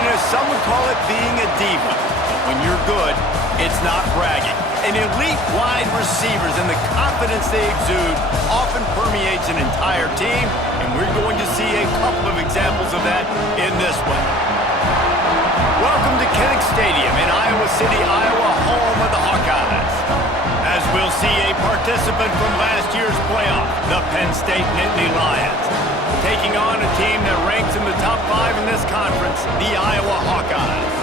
arena, some would call it being a diva. But when you're good, it's not bragging. And elite wide receivers and the confidence they exude often permeates an entire team, and we're going to see a couple of examples of that in this one. Welcome to Penn Stadium in Iowa City, Iowa, home of the Hawkeyes. As we'll see a participant from last year's playoff, the Penn State Nittany Lions, taking on a team that ranks in the top 5 in this conference, the Iowa Hawkeyes.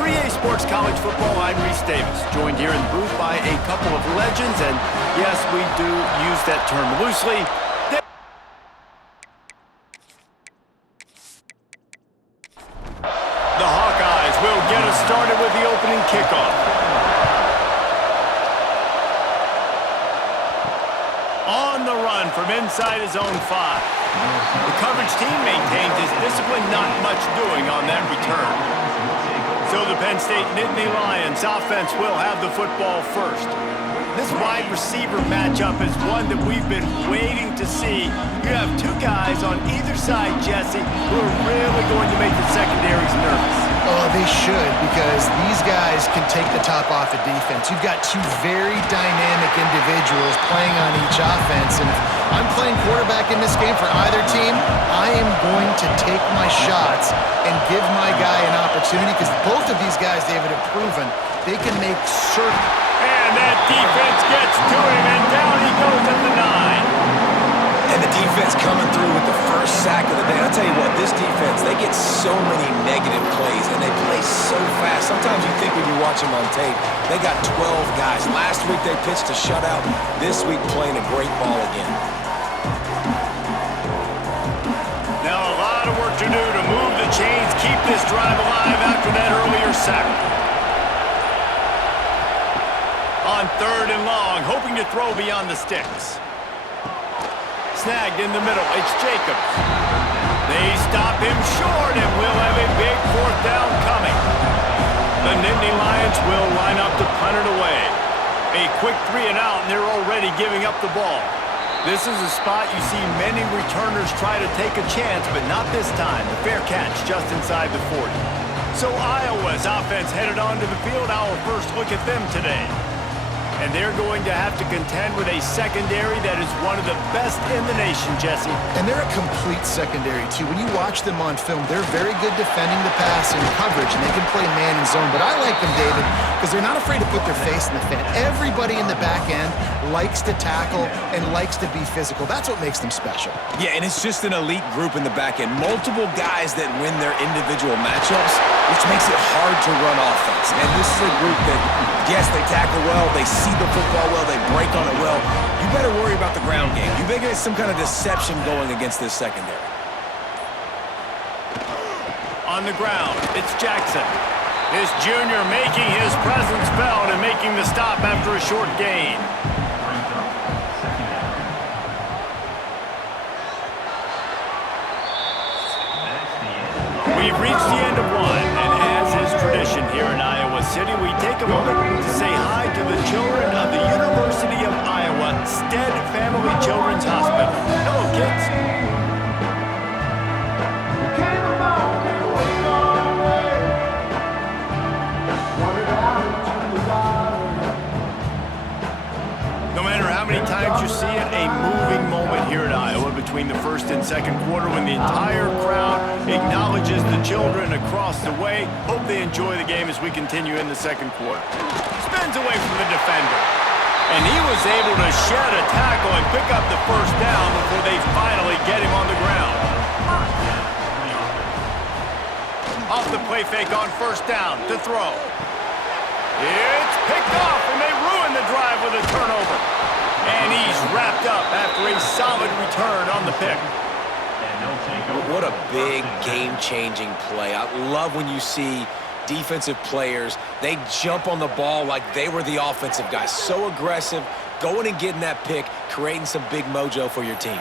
For EA Sports College Football, I'm Reese Davis, joined here in the booth by a couple of legends, and yes, we do use that term loosely. The Hawkeyes will get us started with the opening kickoff. On the run from inside his own 5. The coverage team maintains his discipline, not much doing on that return. So the Penn State Nittany Lions offense will have the football first. This wide receiver matchup is one that we've been waiting to see. You have two guys on either side, Jesse, who are really going to make the secondaries nervous. Oh, they should, because these guys can take the top off of defense. You've got two very dynamic individuals playing on each offense, and if I'm playing quarterback in this game for either team, I am going to take my shots and give my guy an opportunity, because both of these guys, David, have proven they can make certain. And that defense gets to him, and down he goes at the 9. And the defense coming through with the first sack of the day. I'll tell you what, this defense, they get so many negative plays, and they play so fast. Sometimes you think when you watch them on tape, they got 12 guys. Last week they pitched a shutout. This week playing a great ball again. Now a lot of work to do to move the chains, keep this drive alive after that earlier sack. On 3rd and long, hoping to throw beyond the sticks. Snagged in the middle, it's Jacobs. They stop him short, and we'll have a big 4th down coming. The Nittany Lions will line up to punt it away. A quick 3 and out, and they're already giving up the ball. This is a spot you see many returners try to take a chance, but not this time. The fair catch just inside the 40. So Iowa's offense headed onto the field. Our first look at them today. And they're going to have to contend with a secondary that is one of the best in the nation, Jesse. And they're a complete secondary, too. When you watch them on film, they're very good defending the pass and coverage, and they can play man and zone. But I like them, David, because they're not afraid to put their face in the fan. Everybody in the back end likes to tackle and likes to be physical. That's what makes them special. Yeah, and it's just an elite group in the back end. Multiple guys that win their individual matchups, which makes it hard to run offense. And this is a group that, yes, they tackle well, they see the football well, they break on it well. You better worry about the ground game. You better get some kind of deception going against this secondary. On the ground, it's Jackson. This junior making his presence felt and making the stop after a short gain. We've reached the end of one, and as is tradition here in Iowa City, we take a moment to say hi to the children of the University of Iowa Stead Family Children's Hospital. Hello, kids. No matter how many times you see it, a moving moment here in Iowa between the first and second quarter when the entire crowd acknowledges the children across the way. Hope they enjoy the game as we continue in the second quarter. Spins away from the defender. And he was able to shed a tackle and pick up the first down before they finally get him on the ground. Off the play fake on first down to throw. It's picked off, and they ruin the drive with a turnover. And he's wrapped up after a solid return on the pick. What a big game-changing play. I love when you see defensive players, they jump on the ball like they were the offensive guys. So aggressive, going and getting that pick, creating some big mojo for your team.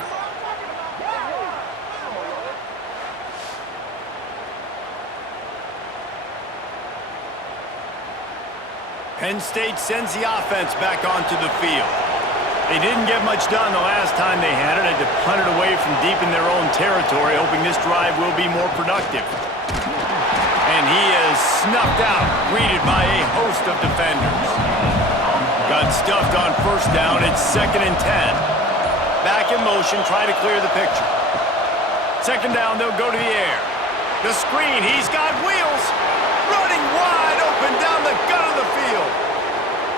Penn State sends the offense back onto the field. They didn't get much done the last time they had it. Had to punt it away from deep in their own territory, hoping this drive will be more productive. And he is snuffed out, greeted by a host of defenders. Got stuffed on first down. It's 2nd and 10. Back in motion, try to clear the picture. 2nd down, they'll go to the air. The screen, he's got wheels. Running wide open down the gut of the field.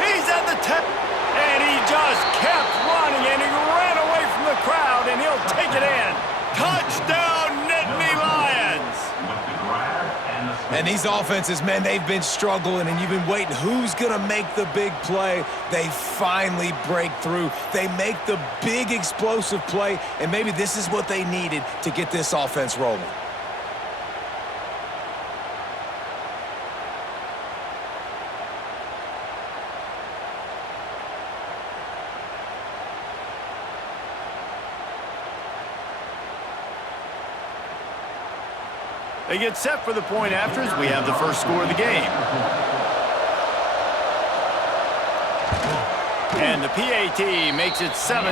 He's at the 10. And he just kept running, and he ran away from the crowd, and he'll take it in. Touchdown, Nittany Lions! And these offenses, man, they've been struggling, and you've been waiting. Who's going to make the big play? They finally break through. They make the big explosive play, and maybe this is what they needed to get this offense rolling. They get set for the point after as we have the first score of the game. And the PAT makes it 7-0.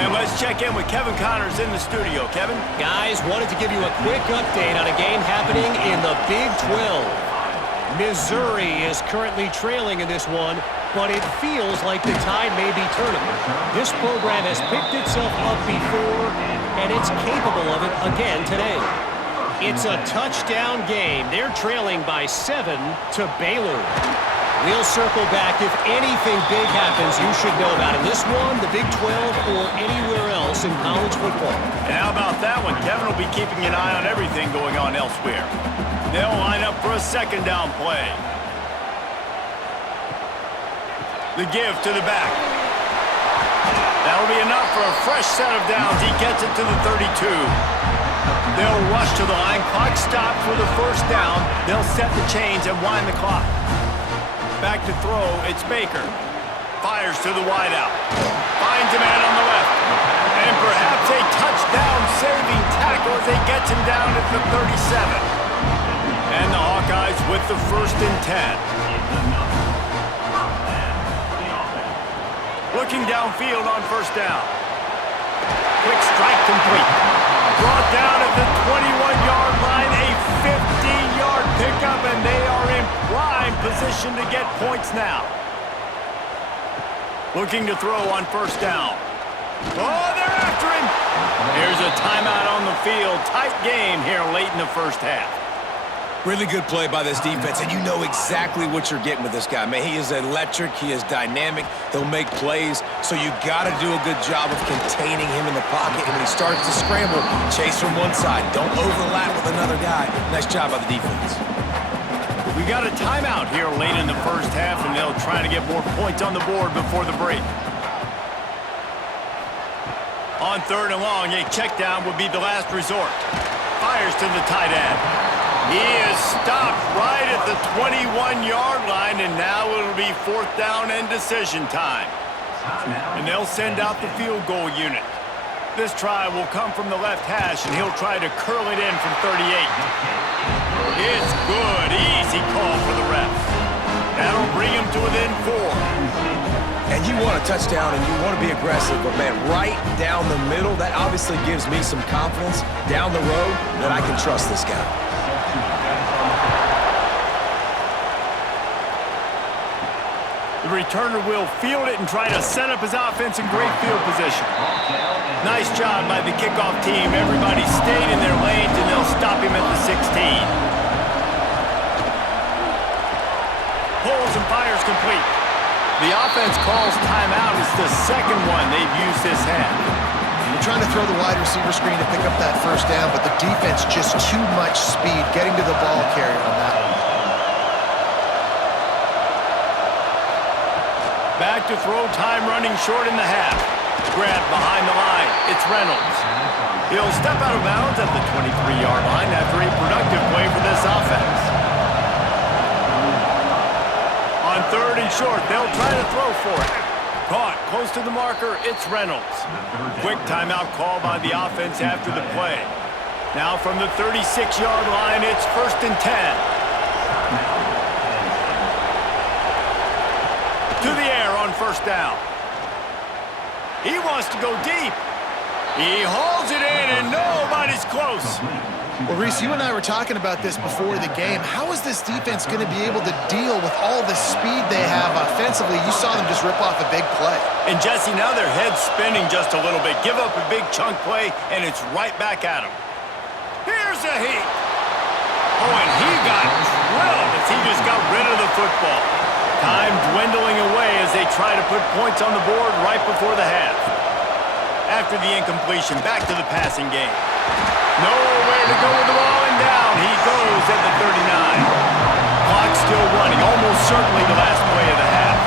And let's check in with Kevin Connors in the studio. Kevin? Guys, wanted to give you a quick update on a game happening in the Big 12. Missouri is currently trailing in this one, but it feels like the tide may be turning. This program has picked itself up before, and it's capable of it again today. It's a touchdown game. They're trailing by 7 to Baylor. We'll circle back. If anything big happens, you should know about it. This one, the Big 12, or anywhere else in college football. And how about that one? Kevin will be keeping an eye on everything going on elsewhere. They'll line up for a 2nd down play. The give to the back. That'll be enough for a fresh set of downs. He gets it to the 32. They'll rush to the line. Clock stopped for the 1st down. They'll set the chains and wind the clock. Back to throw. It's Baker. Fires to the wideout. Finds a man on the left. And perhaps a touchdown-saving tackle as they gets him down at the 37. And the Hawkeyes with the 1st and 10. Looking downfield on 1st down. Quick strike complete. Brought down at the 21-yard line, a 50-yard pickup, and they are in prime position to get points now. Looking to throw on 1st down. Oh, they're after him. Here's a timeout on the field. Tight game here late in the 1st half. Really good play by this defense, and you know exactly what you're getting with this guy. Man, he is electric. He is dynamic. He'll make plays, so you got to do a good job of containing him in the pocket. And when he starts to scramble, chase from one side. Don't overlap with another guy. Nice job by the defense. We got a timeout here late in the 1st half, and they'll try to get more points on the board before the break. On 3rd and long, a check down would be the last resort. Fires to the tight end. He is stopped right at the 21-yard line, and now it'll be 4th down and decision time. And they'll send out the field goal unit. This try will come from the left hash, and he'll try to curl it in from 38. It's good. Easy call for the ref. That'll bring him to within 4. And you want a touchdown, and you want to be aggressive, but, man, right down the middle, that obviously gives me some confidence down the road that I can trust this guy. The returner will field it and try to set up his offense in great field position. Nice job by the kickoff team. Everybody stayed in their lanes, and they'll stop him at the 16. Pulls and fires complete. The offense calls timeout. It's the 2nd one they've used this half. They're trying to throw the wide receiver screen to pick up that 1st down, but the defense just too much speed getting to the ball carrier on that one. Back to throw, time running short in the half. Grabbed behind the line. It's Reynolds. He'll step out of bounds at the 23-yard line after a productive play for this offense. On 3rd and short, they'll try to throw for it. Caught close to the marker, it's Reynolds. Quick timeout call by the offense after the play. Now from the 36-yard line, it's 1st and 10. To the air on 1st down. He wants to go deep. He hauls it in, and nobody's close. Well, Reese, you and I were talking about this before the game. How is this defense going to be able to deal with all the speed they have offensively? You saw them just rip off a big play. And, Jesse, now their head's spinning just a little bit. Give up a big chunk play, and it's right back at them. Here's a heat. Oh, and he got drilled as he just got rid of the football. Time dwindling away as they try to put points on the board right before the half. After the incompletion, back to the passing game. Nowhere to go with the ball, and down he goes at the 39. Clock still running, almost certainly the last play of the half.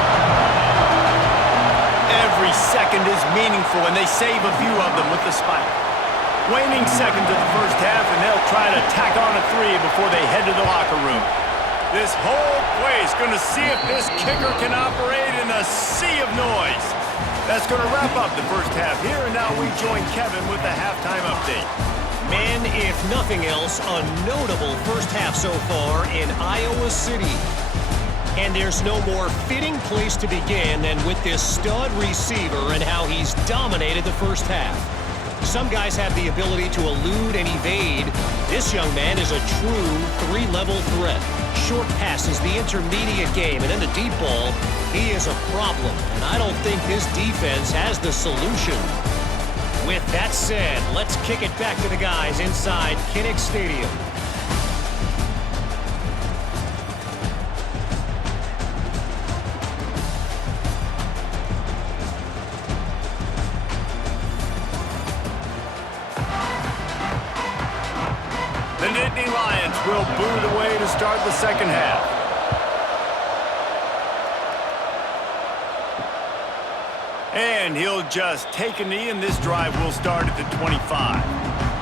Every second is meaningful, and they save a few of them with the spike. Waning seconds of the first half, and they'll try to tack on a 3 before they head to the locker room. This whole place going to see if this kicker can operate in a sea of noise. That's going to wrap up the first half here, and now we join Kevin with the halftime update. Men, if nothing else, a notable first half so far in Iowa City. And there's no more fitting place to begin than with this stud receiver and how he's dominated the first half. Some guys have the ability to elude and evade. This young man is a true 3-level threat. Short passes, the intermediate game, and then the deep ball, he is a problem. And I don't think this defense has the solution. With that said, let's kick it back to the guys inside Kinnick Stadium. The Nittany Lions will boot it away to start the second half. And he'll just take a knee, and this drive will start at the 25.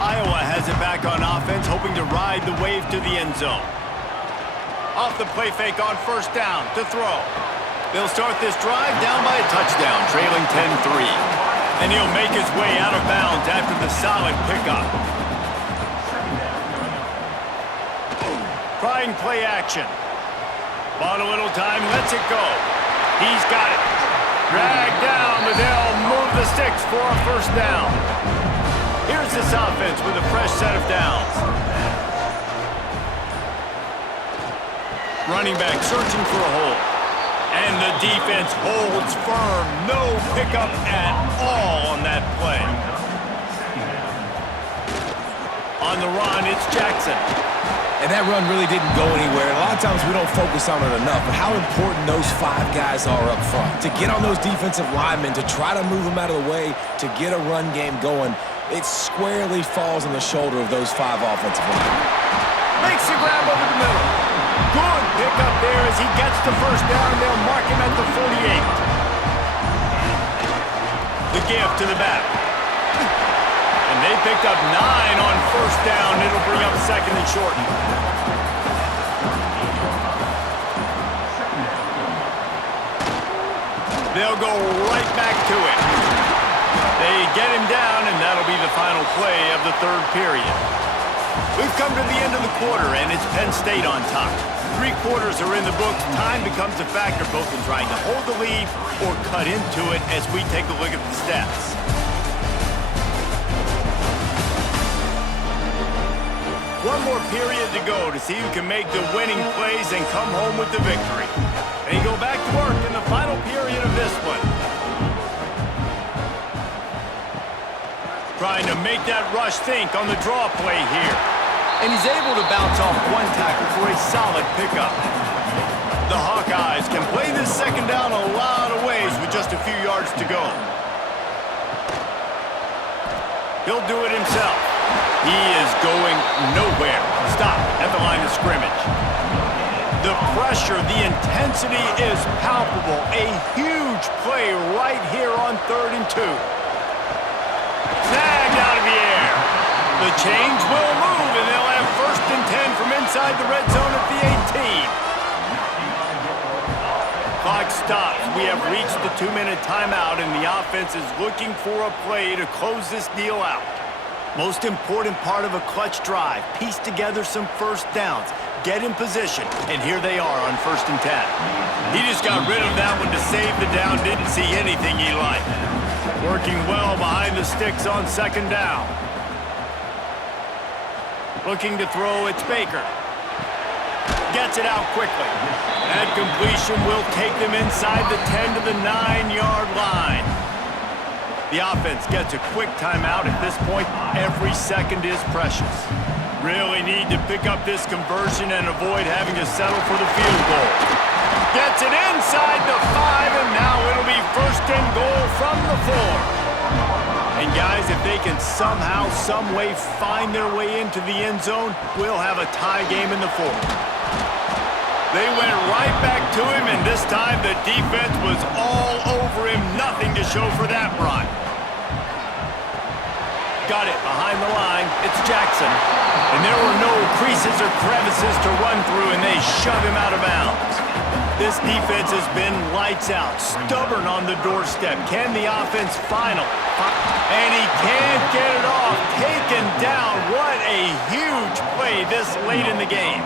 Iowa has it back on offense, hoping to ride the wave to the end zone. Off the play fake on first down to throw. They'll start this drive down by a touchdown, trailing 10-3. And he'll make his way out of bounds after the solid pickup. Trying play action. Bought a little time, lets it go. He's got it. Dragged down, but they'll move the sticks for a first down. Here's this offense with a fresh set of downs. Running back searching for a hole. And the defense holds firm. No pickup at all on that play. On the run, it's Jackson. And that run really didn't go anywhere. A lot of times we don't focus on it enough, but how important those 5 guys are up front. To get on those defensive linemen, to try to move them out of the way, to get a run game going, it squarely falls on the shoulder of those 5 offensive linemen. Makes the grab over the middle. Good pickup there as he gets the first down. They'll mark him at the 48. The give to the back. And they picked up 9 on first down. It'll bring up second and short. They'll go right back to it. They get him down, and that'll be the final play of the third period. We've come to the end of the quarter, and it's Penn State on top. 3 quarters are in the books. Time becomes a factor both in trying to hold the lead or cut into it as we take a look at the stats. One more period to go to see who can make the winning plays and come home with the victory. They go back to work in the final period of this one. Trying to make that rush think on the draw play here. And he's able to bounce off one tackle for a solid pickup. The Hawkeyes can play this second down a lot of ways with just a few yards to go. He'll do it himself. He is going nowhere. Stop at the line of scrimmage. The pressure, the intensity is palpable. A huge play right here on 3rd and 2. Snagged out of the air. The chains will move, and they'll have 1st and 10 from inside the red zone at the 18. Clock stops. We have reached the 2-minute timeout, and the offense is looking for a play to close this deal out. Most important part of a clutch drive, piece together some first downs, get in position, and here they are on 1st and 10. He just got rid of that one to save the down, didn't see anything he liked. Working well behind the sticks on 2nd down. Looking to throw, it's Baker. Gets it out quickly. That completion will take them inside the 10 to the 9-yard line. The offense gets a quick timeout. At this point, every second is precious. Really need to pick up this conversion and avoid having to settle for the field goal. Gets it inside the 5, and now it'll be first and goal from the 4. And guys, if they can somehow, some way find their way into the end zone, we'll have a tie game in the 4th. They went right back to him, and this time the defense was all over him. Nothing to show for that run. Got it behind the line. It's Jackson. And there were no creases or crevices to run through, and they shove him out of bounds. This defense has been lights out, stubborn on the doorstep. Can the offense final? And he can't get it off. Taken down. What a huge play this late in the game.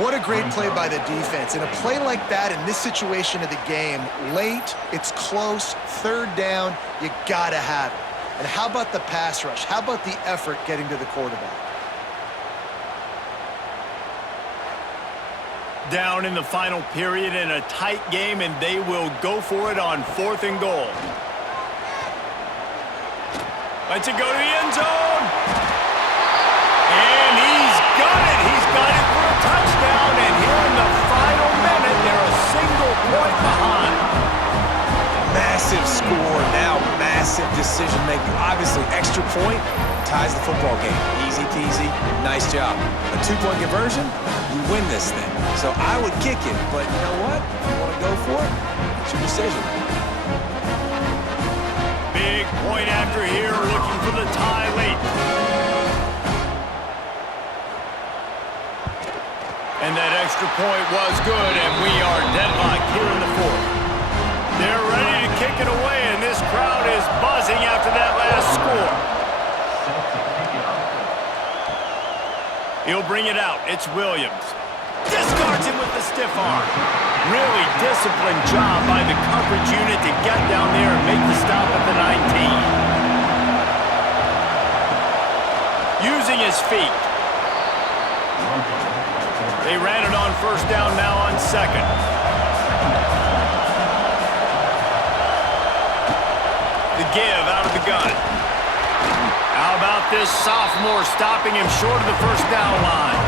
What a great play by the defense. And a play like that in this situation of the game, late, it's close, 3rd down, you gotta have it. And how about the pass rush? How about the effort getting to the quarterback? Down in the final period in a tight game, and they will go for it on 4th and goal. Lets it go to the end zone. And he's got it. He's got it for a touchdown. And here in the final minute, they're a single point behind. Massive score, now massive decision-making. Obviously, extra point ties the football game. Easy peasy, nice job. A 2-point conversion, you win this thing. So I would kick it, but you know what? If you want to go for it, it's your decision. Big point after here, looking for the tie late. And that extra point was good, and we are deadlocked here in the 4th. They're ready to kick it away, and this crowd is buzzing after that last score. He'll bring it out. It's Williams. Discards him with the stiff arm. Really disciplined job by the coverage unit to get down there and make the stop at the 19. Using his feet. They ran it on 1st down, now on 2nd. The give out of the gun. How about this sophomore stopping him short of the 1st down line?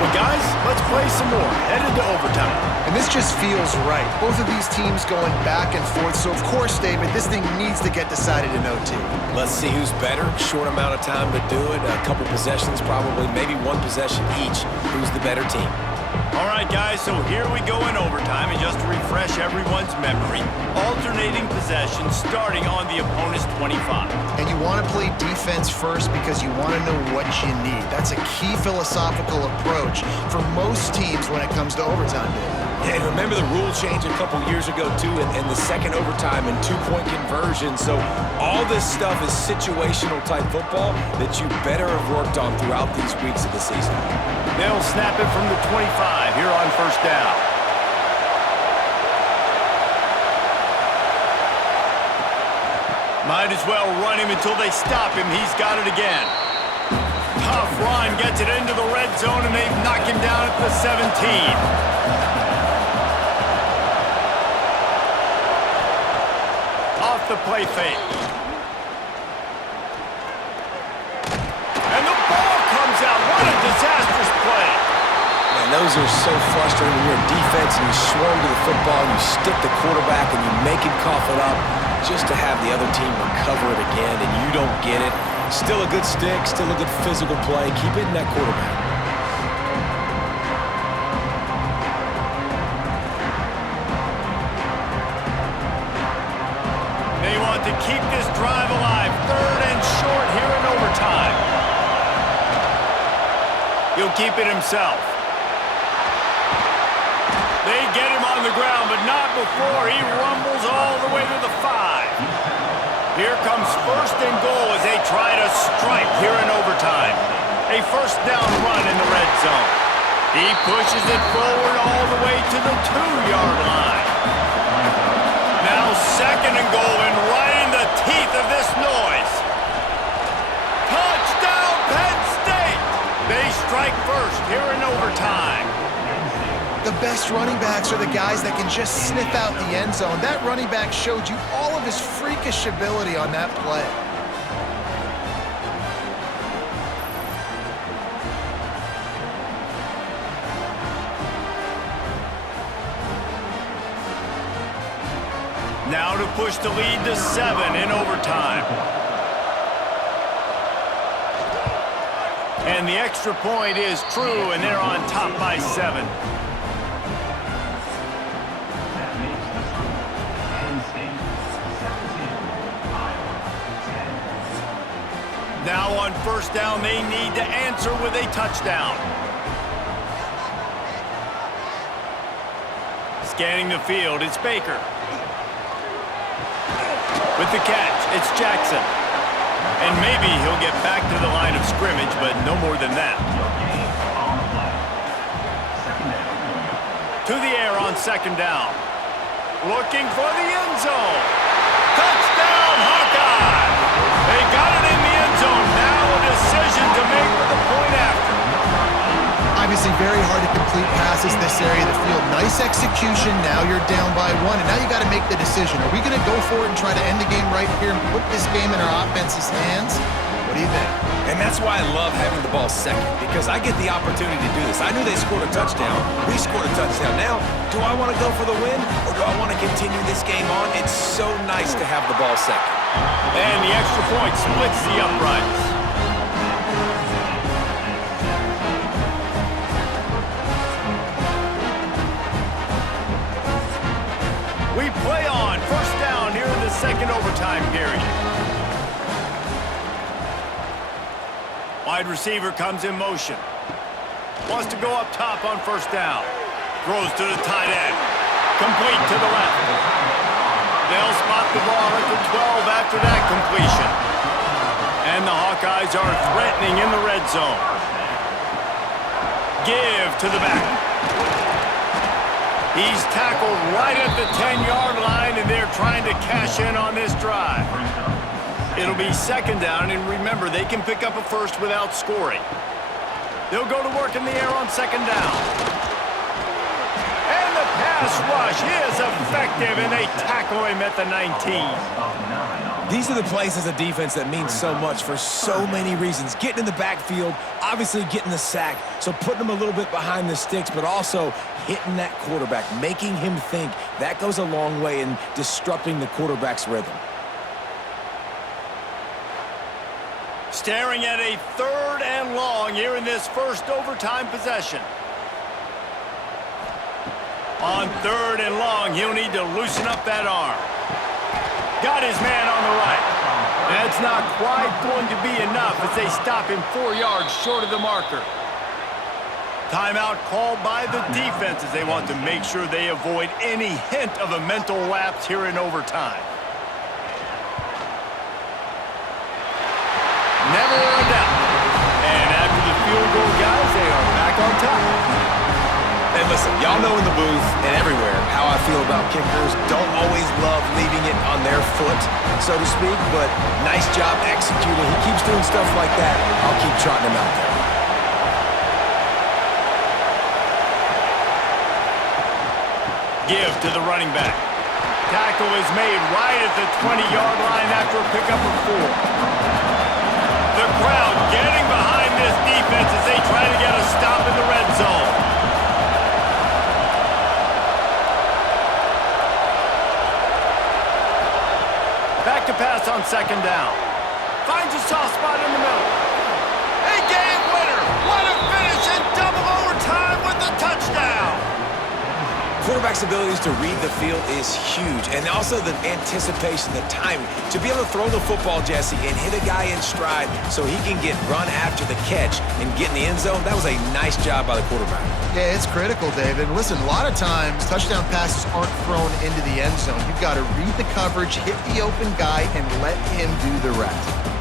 Well, guys, let's play some more. Headed to overtime. And this just feels right. Both of these teams going back and forth. So, of course, David, this thing needs to get decided in OT. Let's see who's better. Short amount of time to do it. A couple possessions probably, maybe 1 possession each. Who's the better team? All right, guys, so here we go in overtime. And just to refresh everyone's memory, alternating possessions starting on the opponent's 25. And you want to play defense first because you want to know what you need. That's a key philosophical approach for most teams when it comes to overtime, David. Yeah, and remember the rule change a couple years ago, too, and the second overtime and 2-point conversion. So all this stuff is situational-type football that you better have worked on throughout these weeks of the season. They'll snap it from the 25 here on 1st down. Might as well run him until they stop him. He's got it again. Tough run, gets it into the red zone, and they knock him down at the 17. Off the play fake. And the ball comes out. What a disastrous play. Man, those are so frustrating when you're in defense and you swarm to the football, you stick the quarterback and you make him cough it up just to have the other team recover it again and you don't get it. Still a good stick, still a good physical play. Keep hitting that quarterback. They want to keep this drive alive. 3rd and short here in overtime. He'll keep it himself. They get him on the ground, but not before he rumbles all the way to the 5. Here comes 1st and goal as they try to strike here in overtime. A 1st down run in the red zone. He pushes it forward all the way to the 2-yard line. Now 2nd and goal, and right in the teeth of this noise. Touchdown, Penn State! first here in overtime. The best running backs are the guys that can just sniff out the end zone. That running back showed you all of his freakish ability on that play. Now to push the lead to 7 in overtime. And the extra point is true, and they're on top by 7. Now on first down, they need to answer with a touchdown. Scanning the field, it's Baker. With the catch, it's Jackson. And maybe he'll get back to the line of scrimmage, but no more than that. To the air on second down. Looking for the end zone. Touchdown, Hawkeye! They got it in the end zone. Now a decision to make with the point after. Obviously very hard to complete passes this area of the field. Nice execution. Now you're down by 1, and now you got to make the decision. Are we going to go for it and try to end the game right here and put this game in our offense's hands? What do you think? And that's why I love having the ball second, because I get the opportunity to do this. I knew they scored a touchdown. We scored a touchdown. Now, do I want to go for the win, or do I want to continue this game on? It's so nice to have the ball second. And the extra point splits the uprights. We play on first down here in the second overtime period. Wide receiver comes in motion. Wants to go up top on first down. Throws to the tight end. Complete to the left. They'll spot the ball at the 12 after that completion. And the Hawkeyes are threatening in the red zone. Give to the back. He's tackled right at the 10-yard line, and they're trying to cash in on this drive. It'll be second down, and remember, they can pick up a first without scoring. They'll go to work in the air on second down. And the pass rush is effective, and they tackle him at the 19. These are the plays as a defense that mean so much for so many reasons. Getting in the backfield, obviously getting the sack, so putting them a little bit behind the sticks, but also hitting that quarterback, making him think. That goes a long way in disrupting the quarterback's rhythm. Staring at a 3rd and long here in this first overtime possession. On 3rd and long, he'll need to loosen up that arm. Got his man on the right. That's not quite going to be enough as they stop him 4 yards short of the marker. Timeout called by the defense as they want to make sure they avoid any hint of a mental lapse here in overtime. Never a doubt. And after the field goal, guys, they are back on top. And listen, y'all know in the booth and everywhere how I feel about kickers. Don't always love leaving it on their foot, so to speak, but nice job executing. He keeps doing stuff like that. I'll keep trotting him out there. Give to the running back. Tackle is made right at the 20-yard line after a pickup of 4. The crowd getting behind this defense as they try to get a stop in the red zone. Back to pass on second down. Finds a soft spot in the middle. A game winner. What a finish in double overtime with the touchdown. Quarterback's abilities to read the field is huge, and also the anticipation, the timing. To be able to throw the football, Jesse, and hit a guy in stride so he can get run after the catch and get in the end zone, that was a nice job by the quarterback. Yeah, it's critical, David. Listen, a lot of times touchdown passes aren't thrown into the end zone. You've got to read the coverage, hit the open guy, and let him do the rest.